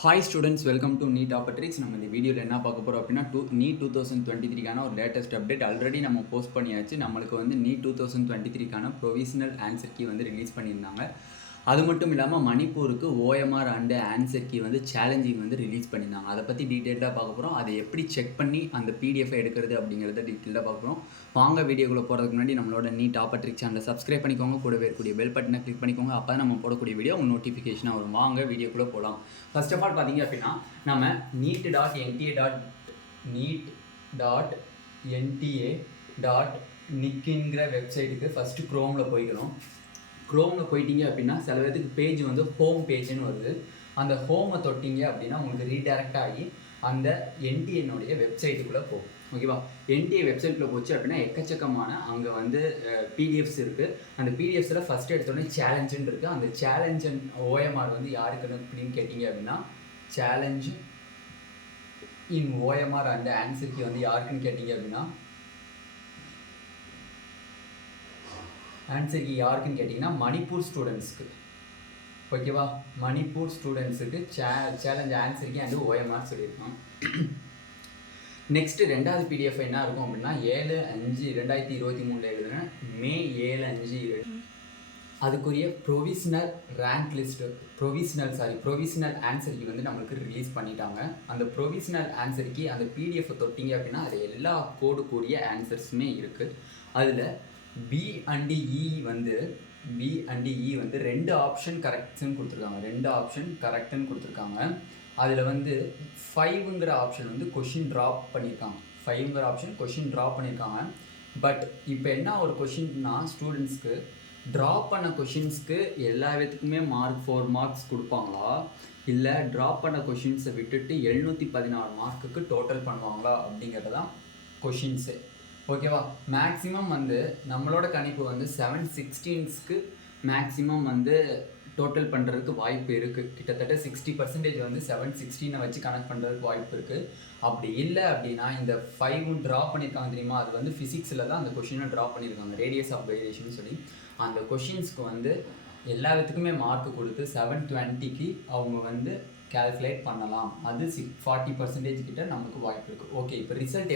Hi students, welcome to Neet2023. நம்ம இந்த வீடியோவில் என்ன பார்க்க போகிறோம் அப்படின்னா Neet 2023 ஒரு லேட்டஸ்ட் அப்டேட் ஆல்ரெடி நம்ம போஸ்ட் பண்ணியாச்சு. நம்மளுக்கு வந்து Neet 2023 ப்ரொவிஷனல் ஆன்சர் கீ வந்து ரிலீஸ் பண்ணியிருந்தாங்க. அது மட்டும் இல்லாமல் மணிப்பூருக்கு ஓஎம்ஆர் அண்ட் ஆன்சர் கீ வந்து சேலஞ்சிங் வந்து ரிலீஸ் பண்ணியிருந்தாங்க. அதை பற்றி டீட்டெயிலாக பார்க்க போகிறோம். அதை எப்படி செக் பண்ணி அந்த பிடிஎஃபை எடுக்கிறது அப்படிங்கிறத டீட்டெயிலாக பார்க்குறோம். வாங்க வீடியோக்குள்ளே போகிறதுக்கு முன்னாடி நம்மளோட Neet2023 சேனலை சப்ஸ்கிரைப் பண்ணிக்கோங்க, கூட இருக்கக்கூடிய பெல் பட்டனை கிளிக் பண்ணிக்கோங்க. அப்போ தான் நம்ம போடக்கூடிய வீடியோ உங்கள் நோட்டிஃபிகேஷனாக வரும். வாங்க வீடியோக்குள்ளே போகலாம். ஃபர்ஸ்ட் ஆஃப் ஆல் பார்த்தீங்க அப்படின்னா நம்ம neet.nta.nic வெப்சைட்டுக்கு ஃபஸ்ட்டு க்ரோமில் போய்க்கிறோம். க்ரோமில் போயிட்டீங்க அப்படின்னா சில பேருக்கு பேஜ் வந்து ஹோம் பேஜ்னு வருது. அந்த ஹோமை தொட்டிங்க அப்படின்னா உங்களுக்கு ரீடைரக்ட் ஆகி அந்த என்டிஏனுடைய வெப்சைட்டுக்குள்ளே போகும். ஓகேவா? என்டிஏ வெப்சைட்டில் போச்சு அப்படின்னா எக்கச்சக்கமான அங்கே வந்து பிடிஎஃப்ஸ் இருக்குது. அந்த பிடிஎஃப்ஸில் ஃபஸ்ட்டு எடுத்தோடனே சேலஞ்சுன்னு இருக்குது. அந்த சேலஞ்ச் ஓஎம்ஆர் வந்து யாருக்குன்னு அப்படின்னு கேட்டிங்க அப்படின்னா challenge in OMR and answer key வந்து யாருக்குன்னு கேட்டிங்க அப்படின்னா ஆன்சர் கீ யாருக்குன்னு கேட்டிங்கன்னா மணிப்பூர் ஸ்டூடெண்ட்ஸ்க்கு. ஓகேவா? மணிப்பூர் ஸ்டூடெண்ட்ஸுக்கு challenge answer key and OMR சொல்லியிருக்கோம். நெக்ஸ்ட்டு ரெண்டாவது பிடிஎஃப் என்ன இருக்கும் அப்படின்னா 7/5/2023 எழுதுன மே 7/5 அதுக்குரிய provisional rank list provisional answer key வந்து நம்மளுக்கு ரிலீஸ் பண்ணிட்டாங்க. அந்த ப்ரொவிஷனல் ஆன்சர் கீ அந்த பிடிஎஃப் தொட்டிங்க அப்படின்னா அது எல்லா கோடுக்குரிய ஆன்சர்ஸுமே இருக்குது. அதில் பி அண்ட் இ வந்து ரெண்டு ஆப்ஷன் கரெக்ட்னு கொடுத்துருக்காங்க. அதில் வந்து 5ங்கிற ஆப்ஷன் வந்து கொஷின் ட்ராப் பண்ணியிருக்காங்க. பட் இப்போ என்ன ஒரு கொஷின்னா ஸ்டூடெண்ட்ஸ்க்கு ட்ராப் பண்ண கொஷின்ஸ்க்கு எல்லா விதத்துக்குமே 4 மார்க்ஸ் கொடுப்பாங்களா, இல்லை ட்ராப் பண்ண கொஷின்ஸை விட்டுட்டு 716 மார்க்குக்கு டோட்டல் பண்ணுவாங்களா அப்படிங்கிறது தான் கொஷின்ஸு. ஓகேவா? மேக்ஸிமம் வந்து நம்மளோட கணிப்பு வந்து 716க்கு மேக்ஸிமம் வந்து டோட்டல் பண்ணுறதுக்கு வாய்ப்பு இருக்குது. கிட்டத்தட்ட 60% வந்து 716 வச்சு கனெக்ட் பண்ணுறதுக்கு வாய்ப்பு இருக்குது. அப்படி இல்லை அப்படின்னா இந்த 5 ட்ராப் பண்ணியிருக்காங்க தெரியுமா, அது வந்து ஃபிசிக்ஸில் தான் அந்த கொஷினை ட்ராப் பண்ணியிருக்காங்க, ரேடியஸ் ஆஃப் வேரியேஷன் சொல்லி. அந்த கொஷின்ஸ்க்கு வந்து எல்லா விதத்துக்குமே மார்க் கொடுத்து 720க்கு அவங்க வந்து கேல்குலேட் பண்ணலாம். அது 40% கிட்ட நமக்கு வாய்ப்பு இருக்குது. ஓகே, இப்போ ரிசல்ட்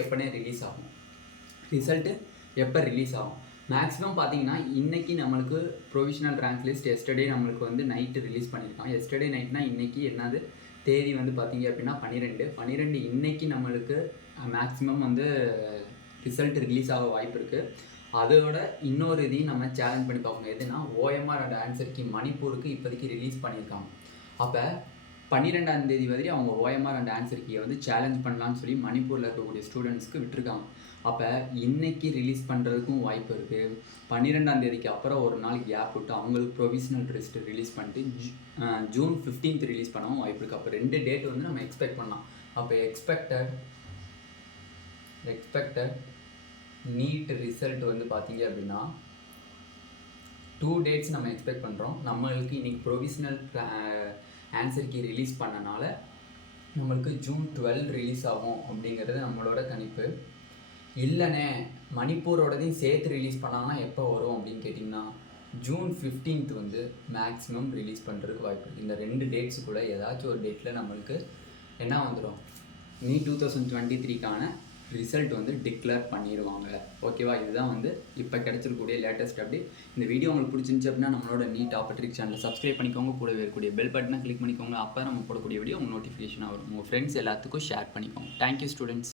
எப்போ ரிலீஸ் ஆகும்? மேக்ஸிமம் பார்த்தீங்கன்னா இன்றைக்கி நம்மளுக்கு ப்ரொவிஷனல் ரேங்க் லிஸ்ட் எஸ்டர்டே நம்மளுக்கு வந்து நைட்டு ரிலீஸ் பண்ணியிருக்காங்க. எஸ்டர்டே நைட்னா இன்றைக்கி என்னது தேதி வந்து பார்த்தீங்க அப்படின்னா 12 இன்றைக்கி நம்மளுக்கு மேக்ஸிமம் வந்து ரிசல்ட் ரிலீஸ் ஆக வாய்ப்பு இருக்குது. அதோட இன்னொரு இதையும் நம்ம சேலஞ்ச் பண்ணி பார்க்கணும். எதுனா ஓஎம்ஆர் அண்ட் ஆன்சர் கீ மணிப்பூருக்கு இப்போதைக்கு ரிலீஸ் பண்ணியிருக்காங்க. அப்போ 12ஆம் தேதி வரையும் அவங்க ஓஎம்ஆர் அண்ட் ஆன்சர் கீயை வந்து சேலஞ்ச் பண்ணலான்னு சொல்லி மணிப்பூரில் இருக்கக்கூடிய ஸ்டூடெண்ட்ஸ்க்கு விட்டுருக்காங்க. அப்போ இன்றைக்கி ரிலீஸ் பண்ணுறதுக்கும் வாய்ப்பு இருக்குது. 12ஆம் தேதிக்கு அப்புறம் ஒரு நாள் கேப் விட்டு அவங்களுக்கு ப்ரொவிஷனல் லிஸ்ட் ரிலீஸ் பண்ணிட்டு ஜூன் 15 ரிலீஸ் பண்ணவும் வாய்ப்பு இருக்குது. அப்போ 2 டேட் வந்து நம்ம எக்ஸ்பெக்ட் பண்ணலாம். அப்போ எக்ஸ்பெக்டட் நீட் ரிசல்ட் வந்து பார்த்தீங்க அப்படின்னா 2 டேட்ஸ் நம்ம எக்ஸ்பெக்ட் பண்ணுறோம். நம்மளுக்கு இன்றைக்கி ப்ரொவிஷனல் ஆன்சர் கீ ரிலீஸ் பண்ணனால நம்மளுக்கு ஜூன் 12 ரிலீஸ் ஆகும் அப்படிங்கிறது நம்மளோட கணிப்பு. இல்லைண்ணே மணிப்பூரோடதையும் சேர்த்து ரிலீஸ் பண்ணாங்கன்னா எப்போ வரும் அப்படின்னு கேட்டிங்கன்னா ஜூன் 15 வந்து மேக்ஸிமம் ரிலீஸ் பண்ணுறதுக்கு வாய்ப்பு இருக்குது. இந்த 2 டேட்ஸு கூட ஏதாச்சும் ஒரு டேட்டில் நம்மளுக்கு என்ன வந்துடும், Neet 2023 ரிசல்ட் வந்து டிக்ளேர் பண்ணிடுவாங்க. ஓகேவா? இதுதான் வந்து இப்போ கிடச்சிருக்கக்கூடிய லேட்டஸ்ட் அப்டேட். இந்த வீடியோ உங்களுக்கு பிடிச்சிருந்துச்சு அப்படின்னா நம்மளோட Neet2023 சேனலை சப்ஸ்கிரைப் பண்ணிக்கோங்க, கூட இருக்கக்கூடிய பெல் பட்டனை கிளிக் பண்ணிக்கோங்க. அப்போ நம்ம போடக்கூடிய வீடியோ உங்கள் நோட்டிஃபிகேஷனாக வரும். உங்கள் ஃப்ரெண்ட்ஸ் எல்லாத்துக்கும் ஷேர் பண்ணிக்கோங்க. Thank you students.